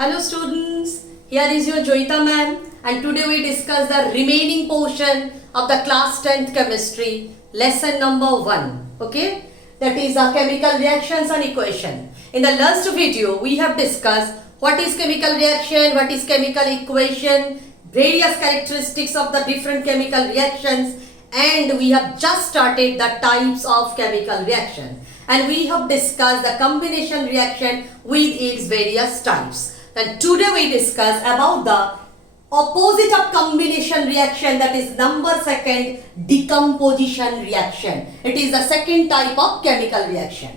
Hello students, here is your Joyita ma'am and today we discuss the remaining portion of the class 10th chemistry lesson number 1. Okay, that is the chemical reactions and equation. In the last video we have discussed what is chemical reaction, what is chemical equation, various characteristics of the different chemical reactions, and we have just started the types of chemical reaction. And we have discussed the combination reaction with its various types. Then today we discuss about the opposite of combination reaction, that is number second, decomposition reaction. It is the second type of chemical reaction.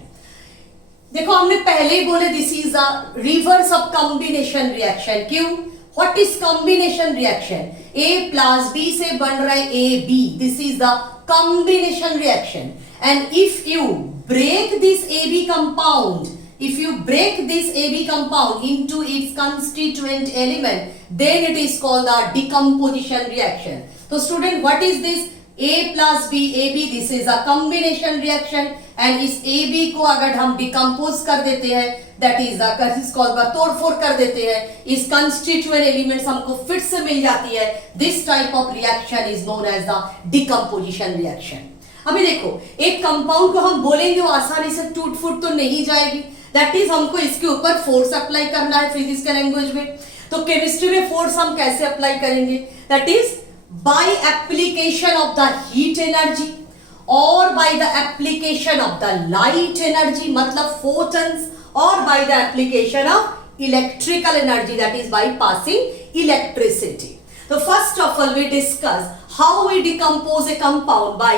देखो हमने पहले ही बोले this is a reverse of combination reaction. क्यों? What is combination reaction? A plus B से बन रहा है AB. This is the combination reaction. And if you break this AB compound, into its constituent element, then it is called the decomposition reaction. So student, what is this? A plus B, AB, this is a combination reaction, and इस AB को अगर हम decompose कर देते हैं, that is called तोड़ फोड़ कर देते हैं, इस constituent elements हमको फिर से मिल जाती है. This type of reaction is known as the decomposition reaction. अभी देखो, एक कंपाउंड को हम बोलेंगे वो आसानी से टूट फूट तो नहीं जाएगी. दैट इज हमको इसके ऊपर फोर्स अप्लाई करना है फिजिक्स के लैंग्वेज में. तो केमिस्ट्री में फोर्स हम कैसे अप्लाई करेंगे? That is by application of the heat energy और by the application of the light energy, मतलब फोटॉन्स, और by the application of electrical energy, that is by passing electricity. तो first of all we discuss how we decompose a compound by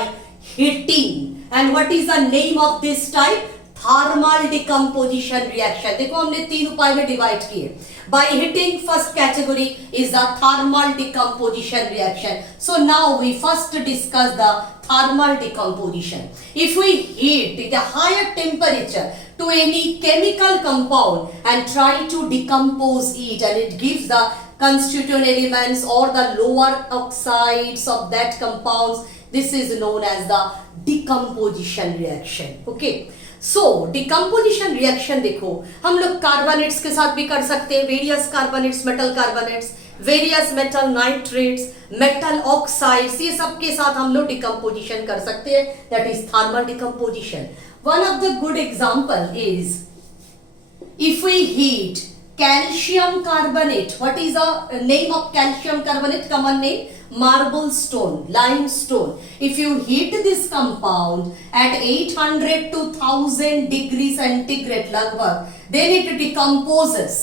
heating. And what is the name of this type? Thermal decomposition reaction. देखो हमने तीन उपाय में divide किए. By heating, first category is the thermal decomposition reaction. So now we first discuss the thermal decomposition. If we heat at a higher temperature to any chemical compound and try to decompose it, and it gives the constituent elements or the lower oxides of that compounds, this is known as the decomposition reaction. Okay, so decomposition reaction देखो हम लोग carbonates के साथ भी कर सकते हैं, various carbonates, metal carbonates, various metal nitrates, metal oxides, ये सब के साथ हम लोग डिकम्पोजिशन कर सकते हैं. That is thermal decomposition. One of the good example is if we heat calcium carbonate. What is the name of calcium carbonate? Common name? Marble stone, limestone. If you heat this compound at 800 to 1000 degrees centigrade लगभग, then it decomposes.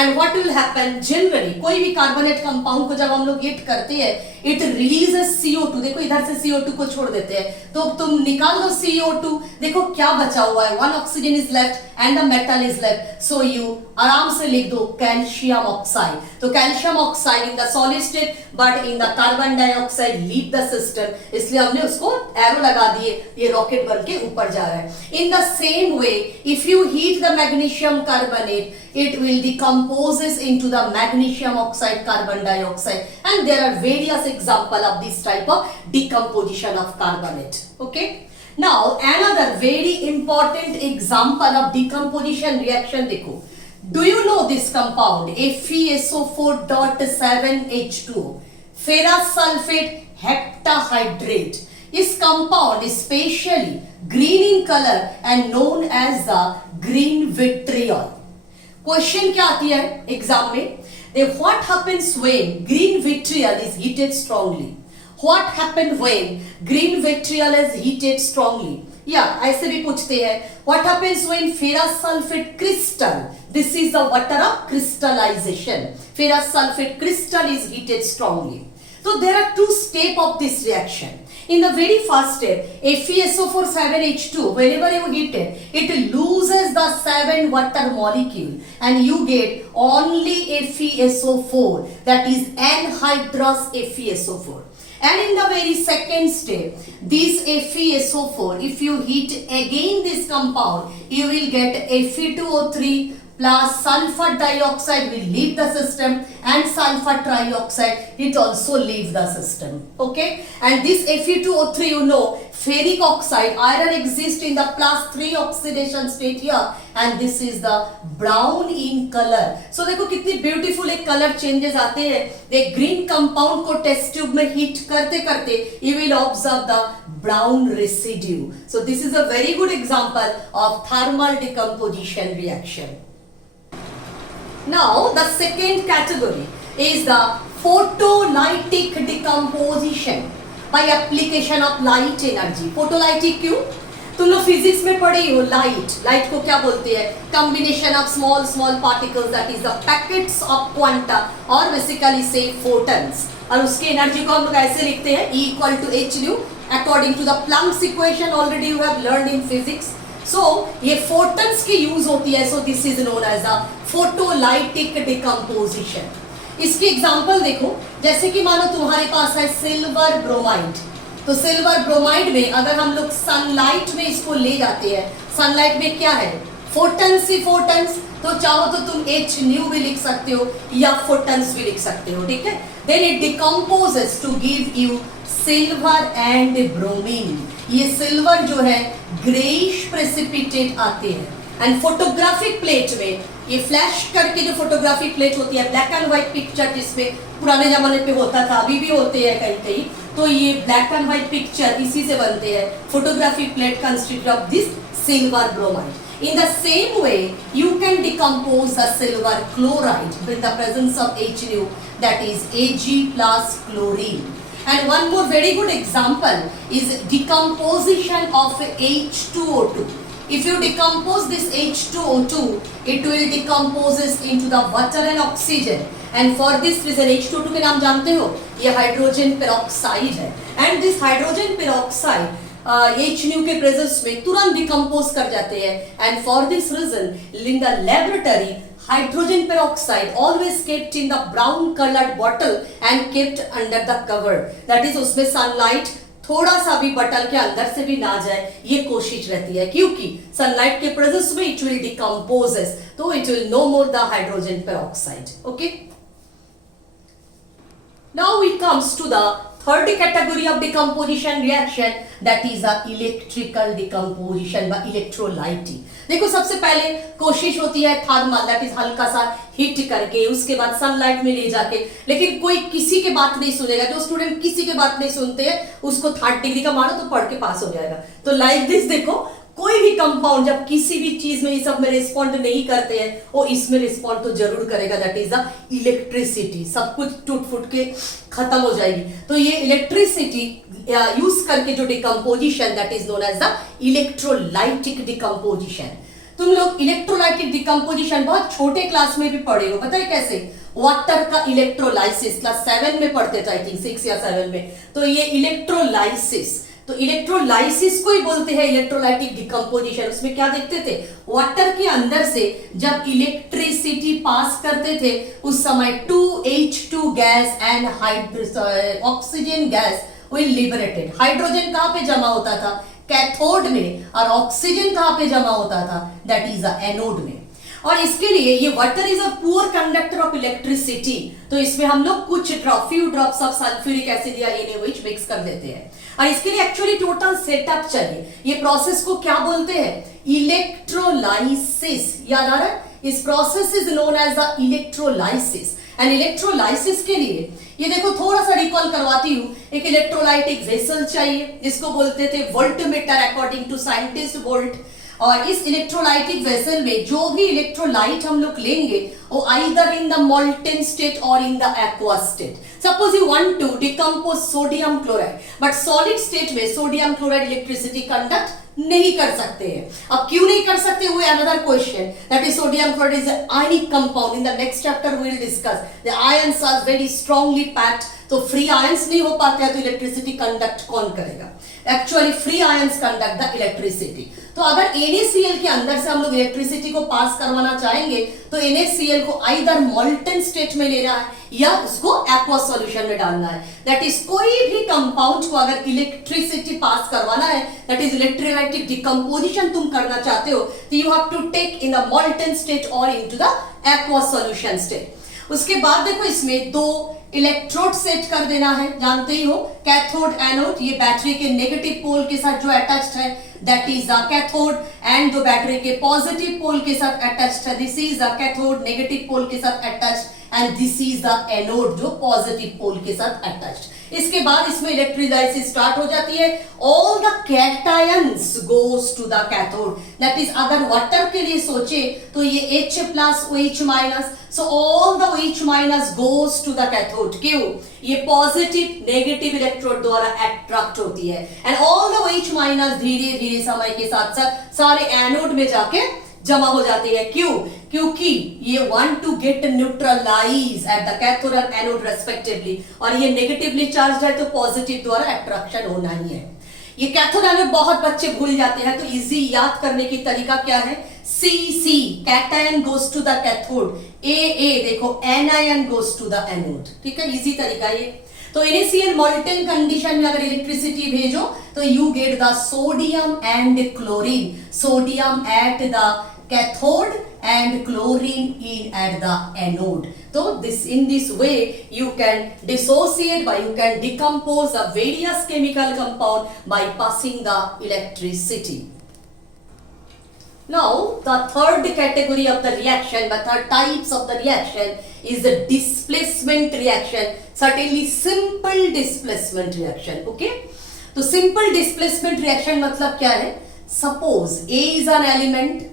And what will happen? Generally कोई भी carbonate compound को जब हम लोग heat करते हैं, it releases CO2. देखो इधर से CO2 को छोड़ देते हैं, तो तुम निकाल दो CO2, देखो क्या बचा हुआ है. One oxygen is left and the metal is left. So you आराम से लिख दो कैल्शियम ऑक्साइड. तो calcium oxide in the solid state, but in the carbon dioxide leave the system. इसलिए हमने उसको एरो लगा दिए, ये रॉकेट बन के ऊपर जा रहा है. In the same way, if you heat the magnesium carbonate, it will decomposes into the magnesium oxide, carbon dioxide, and there are various example of this type of decomposition of carbonate. Okay, now another very important example of decomposition reaction देखो. Do you know this compound FeSO4.7H2O, ferrous sulfate heptahydrate? इस compound is specially green in color and known as the green vitriol. Question क्या आती है exam में? What happens when green vitriol is heated strongly? What happens when green vitriol is heated strongly? या ऐसे भी पूछते हैं what happens when ferrous sulfate crystal, this is the water of crystallization, ferrous sulfate crystal is heated strongly. So there are two steps of this reaction. In the very first step, FeSO4 7H2, whenever you heat it, it loses the 7 water molecule and you get only FeSO4, that is anhydrous FeSO4. And in the very second step, this FeSO4, if you heat again this compound, you will get Fe2O3 plus sulfur dioxide will leave the system, and sulfur trioxide it also leave the system. Okay, and this Fe2O3, you know, ferric oxide, iron exists in the +3 oxidation state here, and this is the brown in color. So देखो कितनी beautiful एक colour changes आते हैं. एक green compound को test tube में heat करते करते you will observe the brown residue. So this is a very good example of thermal decomposition reaction. Now the second category is the photolytic decomposition by application of light energy. Photolytic क्यों? तुम लोग physics में पढ़े हो light को क्या बोलते हैं? Combination of small particles, that is the packets of quanta और बेसिकली से फोटॉन्स. और उसकी एनर्जी को हम लोग ऐसे लिखते हैं E equal to h nu according to the Planck's equation already you have learned in physics. So ये फोटॉन्स की यूज होती है. So this is known as the photolytic decomposition. इसकी एग्जांपल देखो, जैसे कि मानो तुम्हारे पास है सिल्वर ब्रोमाइड. तो सिल्वर ब्रोमाइड में अगर हम लोग सनलाइट में इसको ले जाते हैं, सनलाइट में क्या है? फोटॉन्स ही फोटॉन्स. तो चाहो तो तुम h nu भी लिख सकते हो या फोटॉन्स भी लिख सकते हो. ठीक है, then it decomposes to give you silver and bromine. ये सिल्वर जो है ग्रेइश प्रेसिपिटेट आते हैं, एंड फोटोग्राफिक प्लेट में ये फ्लैश करके जो फोटोग्राफिक प्लेट होती है, ब्लैक एंड व्हाइट पिक्चर जिसमें पुराने जमाने पे होता था, अभी भी होते हैं कहीं कहीं, तो ये ब्लैक एंड व्हाइट पिक्चर इसी से बनते हैं. Photographic plate consist of this silver bromide. In the same way, you can decompose the silver chloride in the presence of H nu, that is Ag plus chlorine. And one more very good example is decomposition of H2O2. If you decompose this H2O2, it will decomposes into the water and oxygen. And for this reason H2O2 के नाम जानते हो, ये hydrogen peroxide है. And this hydrogen peroxide H nu के presence में तुरंत decompose कर जाते हैं. And for this reason in the laboratory hydrogen peroxide always kept in the brown coloured bottle and kept under the cover. That is उसमें sunlight थोड़ा सा भी बॉटल के अंदर से भी ना जाए, ये कोशिश रहती है, क्योंकि सनलाइट के प्रेजेंस में इट विल डिकम्पोजेस, तो it will no more the hydrogen peroxide. Okay, now we comes to the third category of decomposition reaction, that is a electrical decomposition by electrolytic. देखो सबसे पहले कोशिश होती है थर्मल, दैट इज हल्का सा heat करके, उसके बाद सनलाइट में ले जाके. लेकिन कोई किसी के बात नहीं सुनेगा. जो स्टूडेंट किसी के बात नहीं सुनते हैं उसको 3rd डिग्री का मारो तो पढ़ के पास हो जाएगा. तो लाइक दिस देखो, कोई भी कंपाउंड जब किसी भी चीज में ये सब में रिस्पॉन्ड नहीं करते हैं, वो इसमें रिस्पॉन्ड तो जरूर करेगा, दैट इज द इलेक्ट्रिसिटी. सब कुछ टूट फूट के खत्म हो जाएगी. तो ये इलेक्ट्रिसिटी यूज करके जो decomposition, that is known as the electrolytic decomposition. तुम लोग इलेक्ट्रोलाइटिक डिकम्पोजिशन बहुत छोटे क्लास में भी पढ़े हो. पता है कैसे? वाटर का इलेक्ट्रोलाइसिस क्लास 7 में पढ़ते थे, आई थिंक 6 या 7 में. तो ये इलेक्ट्रोलाइसिस, तो इलेक्ट्रोलाइसिस को ही बोलते हैं इलेक्ट्रोलाइटिक डिकम्पोजिशन. उसमें क्या देखते थे? वाटर के अंदर से जब इलेक्ट्रिसिटी पास करते थे उस समय 2H2 gas and oxygen gas will liberated. Hydrogen कहाँ पे जमा होता था? कैथोड में. और ऑक्सीजन कहाँ पे जमा होता था? दैट इज द एनोड में. और इसके लिए ये water is a poor conductor of electricity. तो इसमें हम लोग कुछ few drops of sulphuric acid या NaOH मिक्स कर देते हैं. और इसके लिए एक्चुअली टोटल सेटअप चाहिए. ये प्रोसेस को क्या बोलते हैं? इलेक्ट्रोलाइसिस. याद आ रहा है? इस process is known as the electrolysis. And electrolysis के लिए ये देखो थोड़ा सा रिकॉल करवाती हूँ. एक इलेक्ट्रोलाइटिक वेसल चाहिए जिसको बोलते थे voltmeter according to scientist Volt. और इस इलेक्ट्रोलाइटिक वेसल में जो भी इलेक्ट्रोलाइट हम लोग लेंगे वो either in the molten state और in the aqua state. Suppose you want to decompose sodium chloride, but solid state में सोडियम क्लोराइड इलेक्ट्रिसिटी कंडक्ट नहीं कर सकते हैं. अब क्यों नहीं कर सकते हुए another question, that is sodium chloride is ionic compound. In the next chapter we will discuss the ions are very strongly packed. तो फ्री आयंस नहीं हो पाते हैं तो इलेक्ट्रिसिटी कंडक्ट कौन करेगा? Actually free ions conduct the electricity. तो अगर NaCl के अंदर से हम लोग इलेक्ट्रिसिटी को पास करवाना चाहेंगे तो NaCl को आइदर मॉल्टन स्टेट में लेना है या उसको एक्वा सॉल्यूशन में डालना है। दैट इज कोई भी कंपाउंड को अगर इलेक्ट्रिसिटी पास करवाना है, दैट इज इलेक्ट्रोलाइटिक डिकम्पोजिशन तुम करना चाहते हो, तो you have to take in the molten state और into the aqua solution state. उसके बाद देखो इसमें दो इलेक्ट्रोड सेट कर देना है, जानते ही हो कैथोड एनोड, ये बैटरी के नेगेटिव पोल के साथ जो अटैच्ड है that is the cathode, and दो बैटरी के पॉजिटिव पोल के साथ अटैच्ड है, this is the cathode, negative pole के साथ attached, and this is the anode जो पॉजिटिव पोल के साथ अटैच्ड। इसके बाद इसमें इलेक्ट्रोलाइसिस स्टार्ट हो जाती है, all the cations goes to the cathode, that is अगर वाटर के लिए सोचे तो ये H plus OH minus, so all the OH minus goes to the cathode. क्यों? ये पॉजिटिव नेगेटिव इलेक्ट्रोड द्वारा अट्रैक्ट होती है, and all the OH minus धीरे धीरे समय के साथ साथ सारे एनोड में जाके जमा हो जाती है। क्यों? क्योंकि ये want to get neutralize at the cathode and anode respectively, और ये नेगेटिवली चार्ज है तो पॉजिटिव द्वारा अट्रैक्शन होना ही है। ये कैथोड एनोड बहुत बच्चे भूल जाते हैं, तो इजी याद करने की तरीका क्या है? CC cation goes to the cathode, AA देखो anion goes to the anode. ठीक है, इजी तरीका ये। तो NaCl मॉल्टन कंडीशन में अगर इलेक्ट्रिसिटी भेजो तो you get the sodium and chlorine, sodium at the cathode and chlorine in at the anode. So in this way you can dissociate by, you can decompose the various chemical compound by passing the electricity. Now the third category of the reaction, the third types of the reaction is the displacement reaction, certainly simple displacement reaction. Okay, तो simple displacement reaction मतलब क्या है? Suppose A is an element,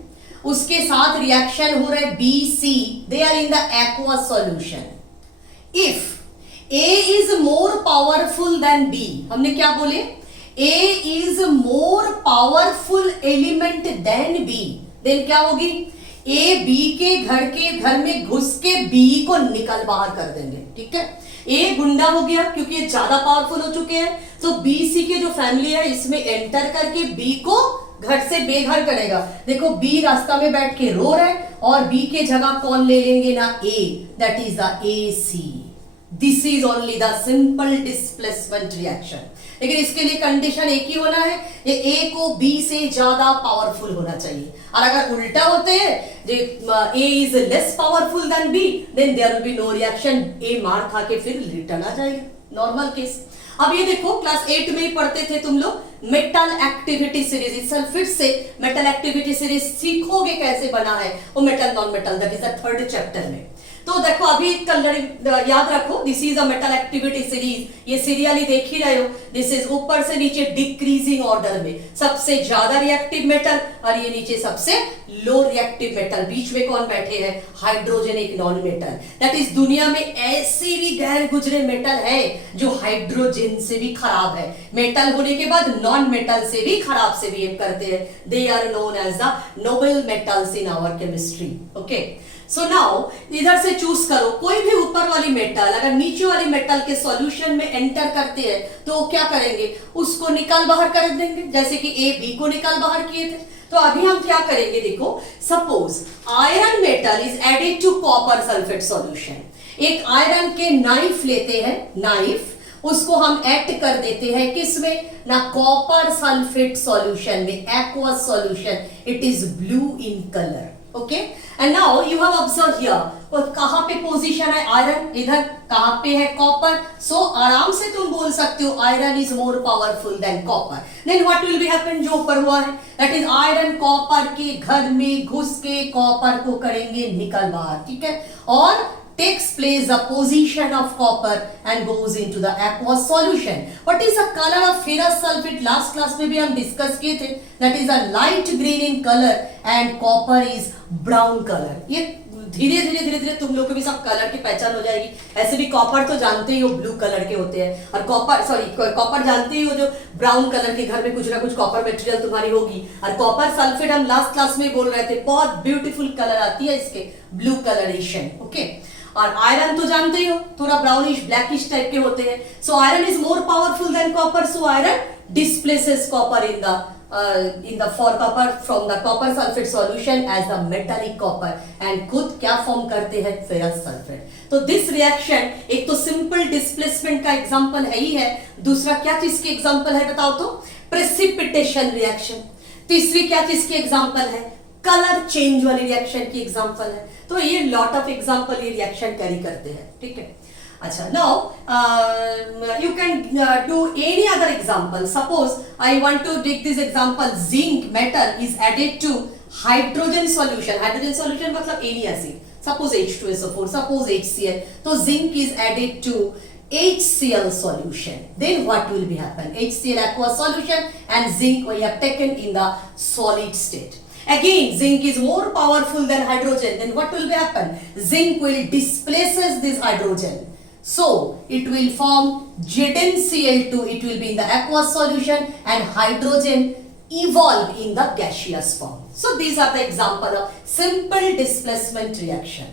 उसके साथ reaction हो रहा है B, C, they are in the aqua solution. If A is more powerful than B, हमने क्या बोले? A is more powerful element than B, then क्या होगी? A B के घर में घुस के B को निकल बाहर कर देंगे। ठीक है, A गुंडा हो गया क्योंकि ये ज्यादा पावरफुल हो चुके हैं, तो B C के जो फैमिली है इसमें एंटर करके B को घर से बेघर करेगा। देखो बी रास्ता में बैठ के रो रहा है और बी के जगह कौन ले लेंगे ना? A, that is the AC। This is only the simple displacement reaction. लेकिन इसके लिए कंडीशन एक ही होना है, ये ए को बी से ज्यादा पावरफुल होना चाहिए, और अगर उल्टा होते हैं A is less powerful than B, then there will be no reaction, A मार खा के फिर रिटर्न आ जाएगा, नॉर्मल केस। अब ये देखो क्लास 8 में ही पढ़ते थे तुम लोग मेटल एक्टिविटी सीरीज, इस साल फिर से मेटल एक्टिविटी सीरीज सीखोगे कैसे बना है वो metal non metal, that is the third chapter में। तो देखो अभी याद रखो, this is a metal activity series, ये सीरियली देख ही रहे हो, दिस इज ऊपर से नीचे डिक्रीजिंग ऑर्डर में, सबसे ज्यादा रिएक्टिव मेटल और ये नीचे सबसे लो रिएक्टिव मेटल, बीच में कौन बैठे हैं? हाइड्रोजनिक नॉन मेटल। दैट इज दुनिया में ऐसे भी गैर गुजरे मेटल है जो हाइड्रोजन से भी खराब है, मेटल होने के बाद नॉन मेटल से भी खराब से बिहेव करते हैं, they are known as the noble metals in our chemistry. Okay, so now इधर से चूज करो कोई भी ऊपर वाली मेटल, अगर नीचे वाली मेटल के सॉल्यूशन में एंटर करते हैं तो क्या करेंगे? उसको निकाल बाहर कर देंगे, जैसे कि ए बी को निकाल बाहर किए थे। तो अभी हम क्या करेंगे? देखो suppose iron metal is added to copper sulphate solution, एक आयरन के नाइफ लेते हैं, नाइफ उसको हम ऐड कर देते हैं किसमें? ना कॉपर सल्फेट सॉल्यूशन में, aqua solution, it is blue in colour. Okay, and now you have observe here, और कहां पे पोजीशन है आयरन? इधर। कहां पे है कॉपर? सो आराम से तुम बोल सकते हो iron is more powerful than copper. Then what will be happen? जो ऊपर हुआ है दैट इज आयरन कॉपर के घर में घुस के कॉपर को करेंगे निकल बाहर। ठीक है, और takes place the position of copper and goes into the aqueous solution. What is the color of ferrous sulfate? Last class में भी हम डिस्कस किए थे, that is a light green in color and copper is brown color. ये धीरे धीरे तुम लोग को भी सब कलर की पहचान हो जाएगी। ऐसे भी कॉपर तो जानते ही हो ब्लू कलर के होते हैं, और कॉपर जानते ही हो जो ब्राउन कलर के घर में कुछ ना कुछ कॉपर मटेरियल तुम्हारी होगी। और कॉपर सल्फेट हम लास्ट क्लास में बोल रहे थे, बहुत ब्यूटीफुल कलर आती है इसके, ब्लू कलरेशन। ओके, और आयरन तो जानते ही हो थोड़ा ब्राउनिश ब्लैकिश टाइप के होते हैं। So iron is more powerful than copper, so iron displaces copper in the in the for copper from the copper sulfate solution as the metallic copper and खुद क्या फॉर्म करते हैं ferrous sulphate. तो this reaction एक तो simple displacement का example है ही है, दूसरा क्या चीज की एग्जांपल है बताओ तो, प्रेसिपिटेशन रिएक्शन. तीसरी क्या चीज की एग्जांपल है, कलर चेंज वाली रिएक्शन की एग्जांपल है. तो ये लॉट ऑफ एग्जांपल ये रिएक्शन कैरी करते हैं. ठीक है. अच्छा, now you can do any other example. Suppose I want to take this example, zinc metal is added to hydrogen solution. Hydrogen solution मतलब any acid. Suppose H2SO4, suppose HCl. So zinc is added to HCl solution. Then what will be happen? HCl aqueous solution and zinc we have taken in the solid state. Again, zinc is more powerful than hydrogen. Then what will be happen? Zinc will displaces this hydrogen. So it will form ZnCl2. It will be in the aqueous solution and hydrogen evolve in the gaseous form. So these are the example of simple displacement reaction.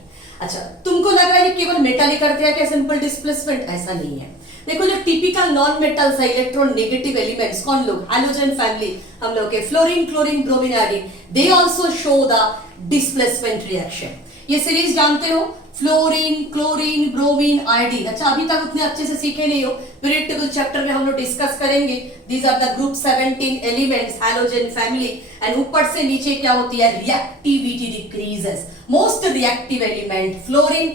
अच्छा, तुमको लग रहा है कि केवल metal ही करते हैं क्या सिंपल डिस्प्लेसमेंट? ऐसा नहीं है. देखो जो टिपिकल नॉन मेटल्स है, इलेक्ट्रॉन नेगेटिव एलिमेंट्स, कौन लोग, हैलोजन फैमिली, हम लोग के fluorine, chlorine, bromine, iodine, they also show the displacement reaction. ये सीरीज जानते हो, फ्लोरीन, क्लोरीन, ब्रोमीन, आयोडीन. अच्छा, अभी तक उतने अच्छे से सीखे नहीं हो, पीरियडिक चैप्टर में हम लोग डिस्कस करेंगे. These are the group 17 elements, halogen family. And ऊपर से नीचे क्या होती है, reactivity decreases. Most reactive element fluorine,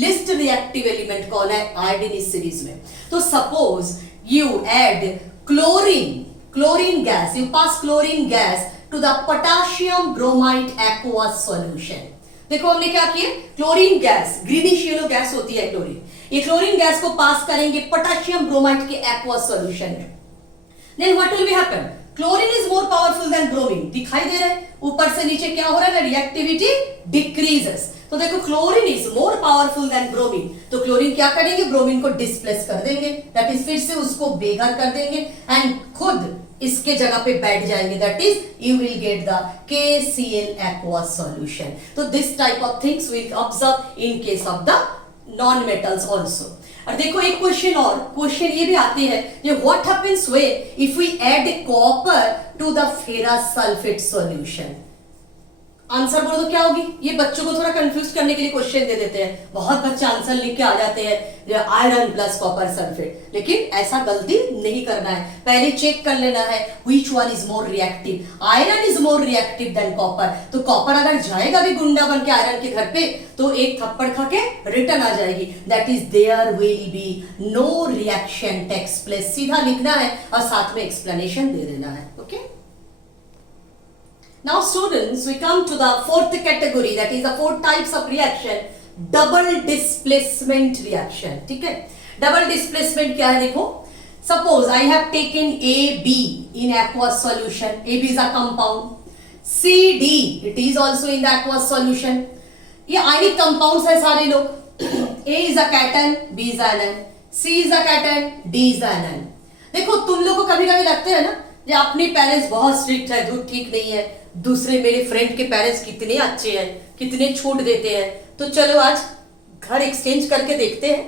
least reactive element कौन है, आयोडीन इस सीरीज में. तो suppose you add chlorine gas, you pass chlorine gas to the potassium bromide aqueous solution. देखो हमने क्या किया, chlorine gas, greenish yellow gas होती है क्लोरीन, ये क्लोरीन गैस को पास करेंगे पोटेशियम ब्रोमाइड के एक्वस सॉल्यूशन में. Then what will be happen, chlorine is more powerful than bromine. दिखाई दे रहा है ऊपर से नीचे क्या हो रहा है ना, रिएक्टिविटी डिक्रीजेस. तो देखो chlorine is more powerful than bromine, तो क्लोरीन क्या करेंगे, ब्रोमीन को डिस्प्लेस कर देंगे, दैट इज फिर से उसको बेघर कर देंगे एंड खुद इसके जगह पे बैठ जाएंगे, that is you will get the KCl aqueous solution. तो this type of things will observe in case of the non metals also. और देखो एक क्वेश्चन और, क्वेश्चन ये भी आते हैं, ये what happens when if we add copper to the ferrous sulphate solution. Answer बोलो तो क्या होगी. ये बच्चों को थोड़ा कंफ्यूज करने के लिए क्वेश्चन दे देते हैं, बहुत बच्चे आंसर लिख के आ जाते हैं आयरन प्लस कॉपर सल्फेट. लेकिन ऐसा गलती नहीं करना है, पहले चेक कर लेना है which one is more reactive. Iron is more reactive than copper. तो कॉपर अगर जाएगा भी गुंडा बन के आयरन के घर पे तो एक थप्पड़ खा के रिटर्न आ जाएगी, that is there will be no reaction takes place. सीधा लिखना है और साथ में एक्सप्लेनेशन दे देना है. Okay. Now students, we come to the fourth category, that is the four types of reaction, double displacement reaction. ठीक है, double displacement क्या है देखो, suppose I have taken AB in aqueous solution. AB is a compound. CD, it is also in the aqueous solution. ये ionic compounds है सारे लोग. A is a cation, B is anion, C is a cation, D is anion. देखो तुम लोग को कभी-कभी लगते हैं ना, ये अपने पेरेंट्स बहुत स्ट्रिक्ट है, दूध ठीक नहीं है, दूसरे मेरे फ्रेंड के पेरेंट्स कितने अच्छे हैं, कितने छूट देते हैं, तो चलो आज घर एक्सचेंज करके देखते हैं,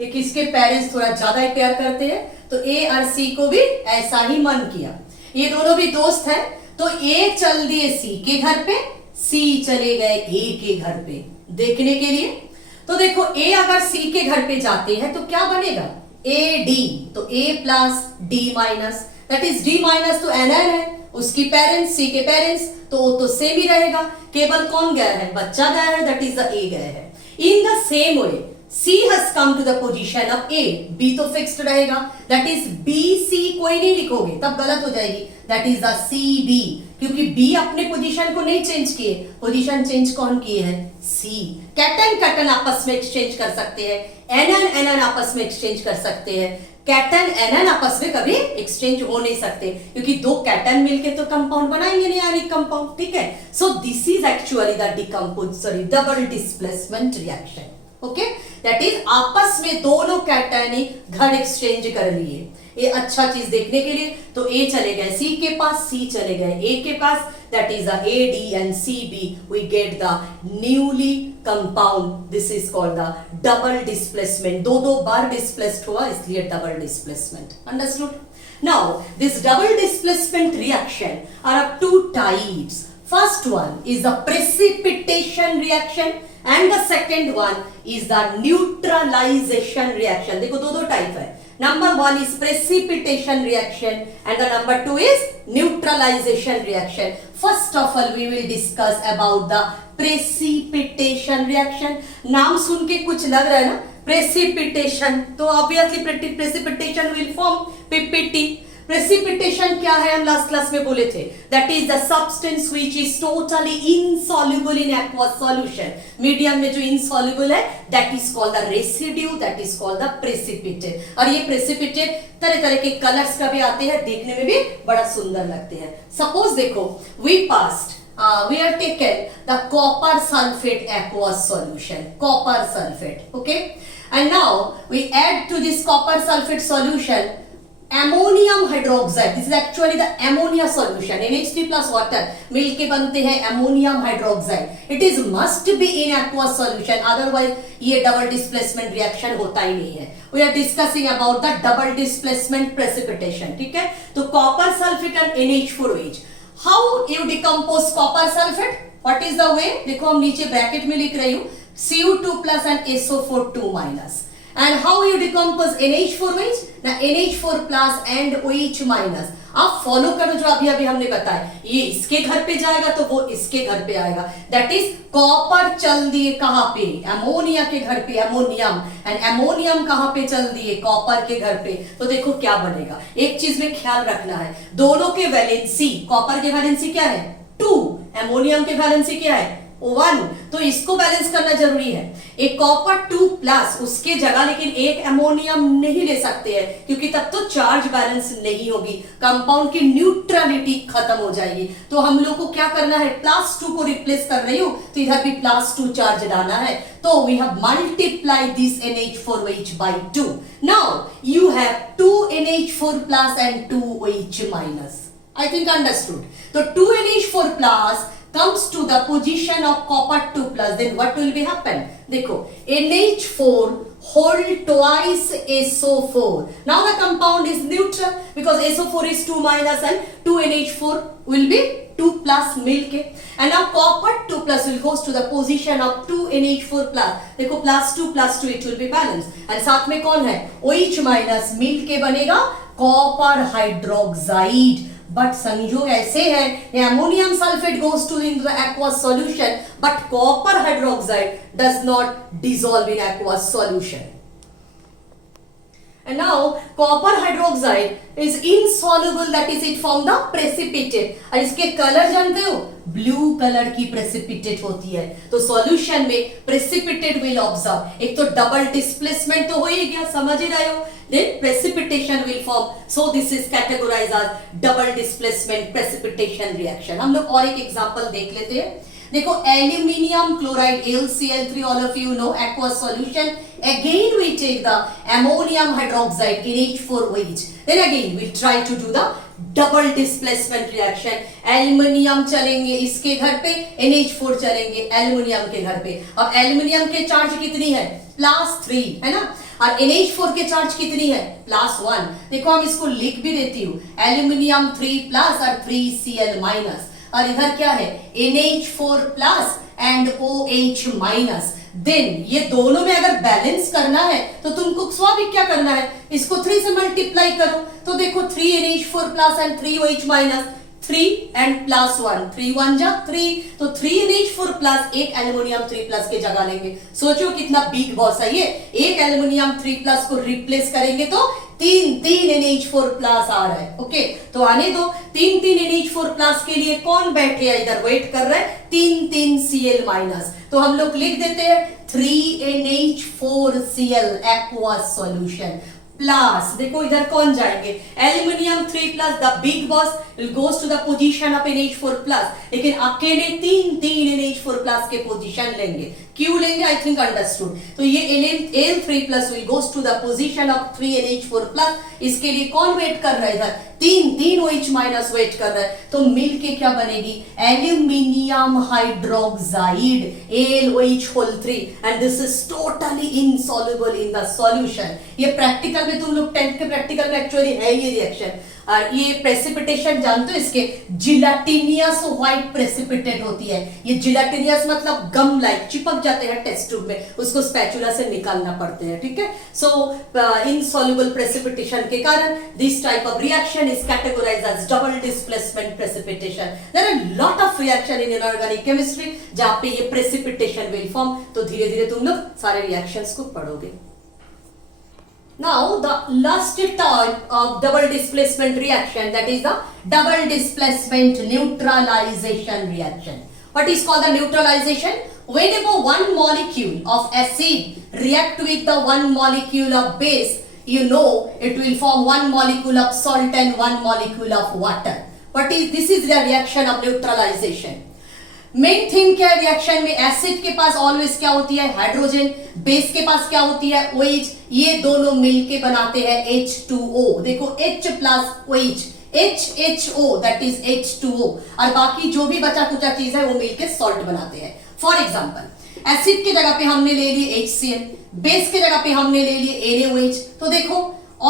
एक किसके पेरेंट्स थोड़ा ज्यादा ही प्यार करते हैं. तो ए और सी को भी ऐसा ही मन किया, ये दोनों भी दोस्त हैं, तो ए चल दिए सी के घर पे, सी चले गए ए के घर पे देखने के लिए. तो देखो ए अगर सी के घर पे जाते हैं तो क्या बनेगा, ए डी, तो A plus D minus, that is D minus तो एन एन है, उसकी पेरेंट्स सी के पेरेंट्स, तो सेम ही रहेगा, केवल कौन गया है, बच्चा गया है, दैट इज द ए गया है. In the same way C has come to the position of A, B तो फिक्स्ड रहेगा, दैट इज B C कोई नहीं लिखोगे तब गलत हो जाएगी, that is the C B, क्योंकि B अपने पोजीशन को नहीं चेंज किए, पोजीशन चेंज कौन किए है, C. कैटन कैटन आपस में एक्सचेंज कर सकते हैं, एनन एनन आपस में एक्सचेंज कर सकते हैं, कैटन एनन आपस में कभी एक्सचेंज हो नहीं सकते, क्योंकि दो कैटन मिलके तो कंपाउंड बनाएंगे नहीं, आयनिक कंपाउंड. ठीक है, so this is actually the double displacement reaction. Okay, that is आपस में दोनों कैटन घर एक्सचेंज कर लिए. ये अच्छा चीज देखने के लिए, तो ए चले गए सी के पास, सी चले गए ए के पास, that is the A D and C B, we get the newly compound. This is called the double displacement. दो बार डिस्प्लेस्ड हुआ इसलिए double displacement. Understood. Now this double displacement reaction are of two types. First one is the precipitation reaction and the second one is the neutralization reaction. देखो दो type है. Number one is precipitation reaction and the number two is neutralization reaction. First of all we will discuss about the precipitation reaction. नाम सुन के कुछ लग रहा है ना, precipitation, तो obviously precipitation will form PPT. Precipitation क्या है, हम लास्ट क्लास में बोले थे, that is the substance which is totally insoluble in aqueous solution. Medium में जो इनसॉल्युबल है that is called the residue, that is called the precipitate. और ये प्रेसिपिटेट तरह तरह के कलर्स का भी आते हैं, देखने में भी बड़ा सुंदर लगते हैं. सपोज देखो we passed we have taken the copper sulfate aqueous solution, copper sulfate, okay, and now we add to this copper sulfate solution ammonium hydroxide. This is actually the ammonia solution. NH3 plus water मिलके बनते हैं ammonium hydroxide. It is must be in aqueous solution, otherwise ये double displacement reaction होता ही नहीं है. We are discussing about the double displacement precipitation. ठीक है, तो copper sulfate and NH4OH. How you decompose copper sulfate? What is the way? देखो हम नीचे ब्रैकेट में लिख रही हूँ Cu2 plus and SO4 2 minus. And how you decompose NH4OH? ना NH4 plus and OH minus. आप फॉलो करो जो अभी अभी हमने बताया, ये इसके घर पे जाएगा तो वो इसके घर पे आएगा. दैट इज कॉपर चल दिए कहाँ पे, अमोनिया के घर पे, अमोनियम, एंड अमोनियम कहाँ पे चल दिए, कॉपर के घर पे. तो देखो क्या बनेगा, एक चीज में ख्याल रखना है, दोनों के वैलेंसी, कॉपर के वैलेंसी क्या है 2, अमोनियम के वैलेंसी क्या है 1, तो इसको बैलेंस करना जरूरी है. एक कॉपर 2 प्लस उसके जगह लेकिन एक अमोनियम नहीं ले सकते हैं, क्योंकि तब तो चार्ज बैलेंस नहीं होगी, कंपाउंड की न्यूट्रलिटी खत्म हो जाएगी. तो हम लोग को क्या करना है, +2 को रिप्लेस कर रही हूं तो इधर भी +2 चार्ज डालना है. तो we have multiply this NH4OH by 2. Now you have 2 NH4 plus and 2 OH minus. I think understood. तो 2 NH4 plus comes to the position of copper 2 plus, then what will be happen? देखो NH4 hold twice SO4. Now the compound is neutral because SO4 is 2 minus and 2 NH4 will be 2 plus मिलके, and now copper 2 plus will goes to the position of 2 NH4 plus. देखो +2 it will be balanced, and साथ में कौन है OH minus मिलके बनेगा copper hydroxide. But संयोग ऐसे है, ammonium sulphate goes to in the aqueous solution but copper hydroxide does not dissolve in aqueous solution. And now copper hydroxide is insoluble, that is it form the precipitate. और इसके colour जानते हो, blue colour की precipitate होती है. तो solution में precipitate will observe, एक तो डबल डिस्प्लेसमेंट तो हो ही गया, समझ ही रहे हो, then precipitation will form. So this is categorized as double displacement precipitation reaction. हम लोग और एक एग्जांपल देख लेते हैं. देखो aluminium chloride AlCl3, all of you know, aqueous solution. Again we take the ammonium hydroxide NH4OH. Then again we try to do the double displacement reaction. Aluminium चलेंगे इसके घर पे, NH4 चलेंगे एल्यूमिनियम के घर पे. अब एल्यूमिनियम के चार्ज कितनी है +3 है ना, और NH4 के चार्ज कितनी है +1. देखो हम इसको लिख भी देती हूँ, एल्यूमिनियम 3 प्लस और 3Cl माइनस, और इधर क्या है NH4 plus and OH minus. Then ये दोनों में अगर बैलेंस करना है तो तुमको स्वाभाविक क्या करना है, इसको 3 से मल्टीप्लाई करो. तो देखो 3 NH4 plus and 3 OH minus, 3 and +1, 3 1 जा 3, तो 3 NH4 प्लस एक एल्यूमिनियम 3 प्लस के जगह लेंगे. सोचो कितना बिग बॉस है ये, एक एल्यूमिनियम 3 प्लस को रिप्लेस करेंगे तो 3 NH4 प्लस आ रहा है. ओके, तो आने दो. 3 NH4 प्लस के लिए कौन बैठे है इधर वेट कर रहा है, 3 Cl माइनस. तो हम लोग लिख देते हैं 3 NH4Cl एक्वस सॉल्यूशन प्लस. देखो इधर कौन जाएंगे, aluminium 3 plus the big boss it goes to the position of NH4 plus. लेकिन अकेले तीन NH4 plus के पोजीशन लेंगे, क्यों लेंगे? I think understood. तो ये Al3 plus will goes to the position of 3 NH4 plus। इसके लिए कौन वेट कर रहा है इधर? तीन OH माइनस वेट कर रहा है, तो मिल के क्या बनेगी? Aluminium hydroxide AlOH whole 3 and this is totally insoluble in the solution। ये प्रैक्टिकल में तुम लोग 10th के प्रैक्टिकल में एक्चुअली है ये रिएक्शन। ये प्रेसिपिटेशन जानते हो, इसके जिलेटिनियस व्हाइट प्रेसिपिटेट होती है। ये जिलेटिनियस मतलब गम लाइक चिपक जाते हैं टेस्ट ट्यूब में, उसको स्पैचुला से निकालना पड़ते हैं, ठीक है। सो इनसॉल्युबल प्रेसिपिटेशन के कारण this type of reaction is categorised as double displacement precipitation. There are lot of reaction in inorganic chemistry जहां पे ये प्रेसिपिटेशन विल फॉर्म। तो धीरे धीरे तुम लोग सारे रिएक्शंस को पढ़ोगे। Now the last type of double displacement reaction, that is the double displacement neutralization reaction. What is called the neutralization? Whenever one molecule of acid react with the one molecule of base, you know it will form one molecule of salt and one molecule of water. This is the reaction of neutralization. Main theme क्या है reaction में? Acid के पास always क्या होती है? Hydrogen. Base के पास क्या होती है? OH। ये दोनों मिलके बनाते हैं H2O। देखो H plus OH, HHO that is H2O, और बाकी जो भी बचा कुचा चीज है वो मिलके सॉल्ट बनाते हैं। फॉर एग्जांपल एसिड की जगह पे हमने ले लिए HCl, बेस की जगह पे हमने ले लिए NaOH। तो देखो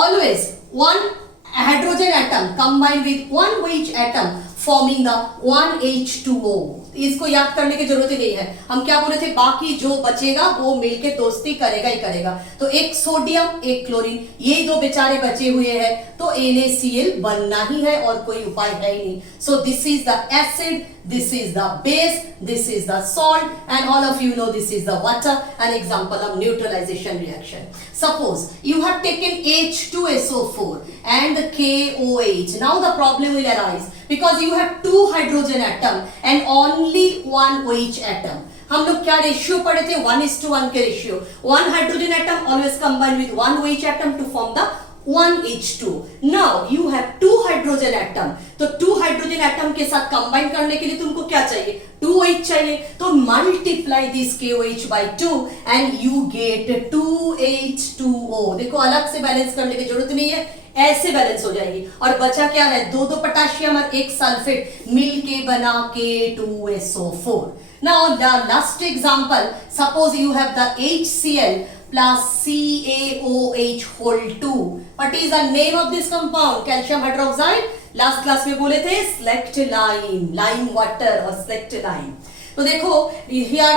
always one hydrogen atom combined with one OH atom forming the 1H2O। इसको याद करने की जरूरत ही नहीं है। हम क्या बोले थे? बाकी जो बचेगा वो मिलके दोस्ती करेगा ही करेगा। तो एक सोडियम एक क्लोरीन, ये दो बेचारे बचे हुए हैं, तो NaCl बनना ही है और कोई उपाय है ही नहीं। सो this is the acid, this is the base, this is the salt, and all of you know this is the water, an example of neutralization reaction. Suppose you have taken H2SO4 and the KOH. Now the problem will arise because you have two hydrogen atom and only one OH atom. हम लोग क्या ratio पढ़े थे? 1:1 के ratio. One hydrogen atom always combine with one OH atom to form the 1H2। Now you have two hydrogen atom, तो two hydrogen atom के साथ combine करने के लिए तुमको क्या चाहिए? 2OH चाहिए। तो multiply this KOH by 2 and you get 2H2O। देखो अलग से बैलेंस करने की जरूरत नहीं है, ऐसे बैलेंस हो जाएगी। और बचा क्या है? दो पोटाशियम और एक सल्फेट मिलके बना K2SO4। Now the last example, suppose you have the HCl plus CaOH whole 2. What is the name of this compound? Calcium hydroxide। Last class में बोले थे select lime, lime water और select lime। तो देखो here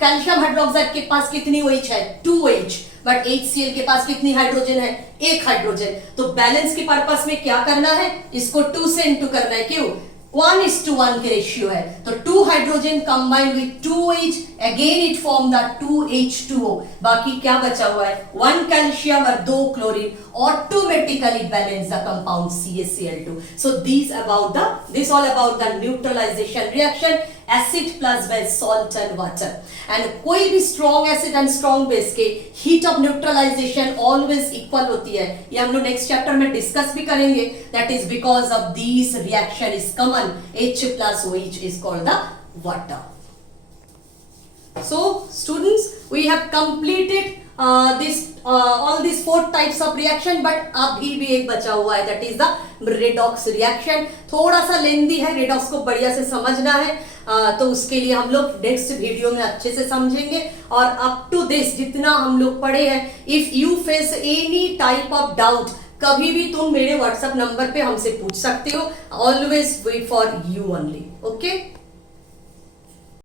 calcium hydroxide के पास कितनी OH है? 2OH। But HCl के पास कितनी हाइड्रोजन है? एक हाइड्रोजन। तो बैलेंस के पर्पस में क्या करना है? इसको 2 से इंटू करना है। क्यों? 1:1 के रेशियो है। तो 2 hydrogen combined with 2OH, again it form the 2H2O। बाकी क्या बचा हुआ है? 1 कैल्शियम और 2 chlorine, automatically balance the compound CaCl2। So this all about the neutralization reaction, acid plus base, salt and water। and कोई भी strong acid and strong base के heat of neutralization always equal होती है। ये हम लोग next chapter में discuss भी करेंगे। that is because of these reaction is common, H plus OH is called the water। So students, we have completed all these 4 types of reaction, but अभी भी एक बचा हुआ है, that is the redox reaction। थोड़ा सा लेंदी है, redox को बढ़िया से समझना है, तो उसके लिए हम लोग नेक्स्ट वीडियो में अच्छे से समझेंगे। और अप टू दिस जितना हम लोग पढ़े हैं, if you face any type of doubt, कभी भी तुम मेरे व्हाट्सएप नंबर पे हमसे पूछ सकते हो। Always wait for you only. Okay.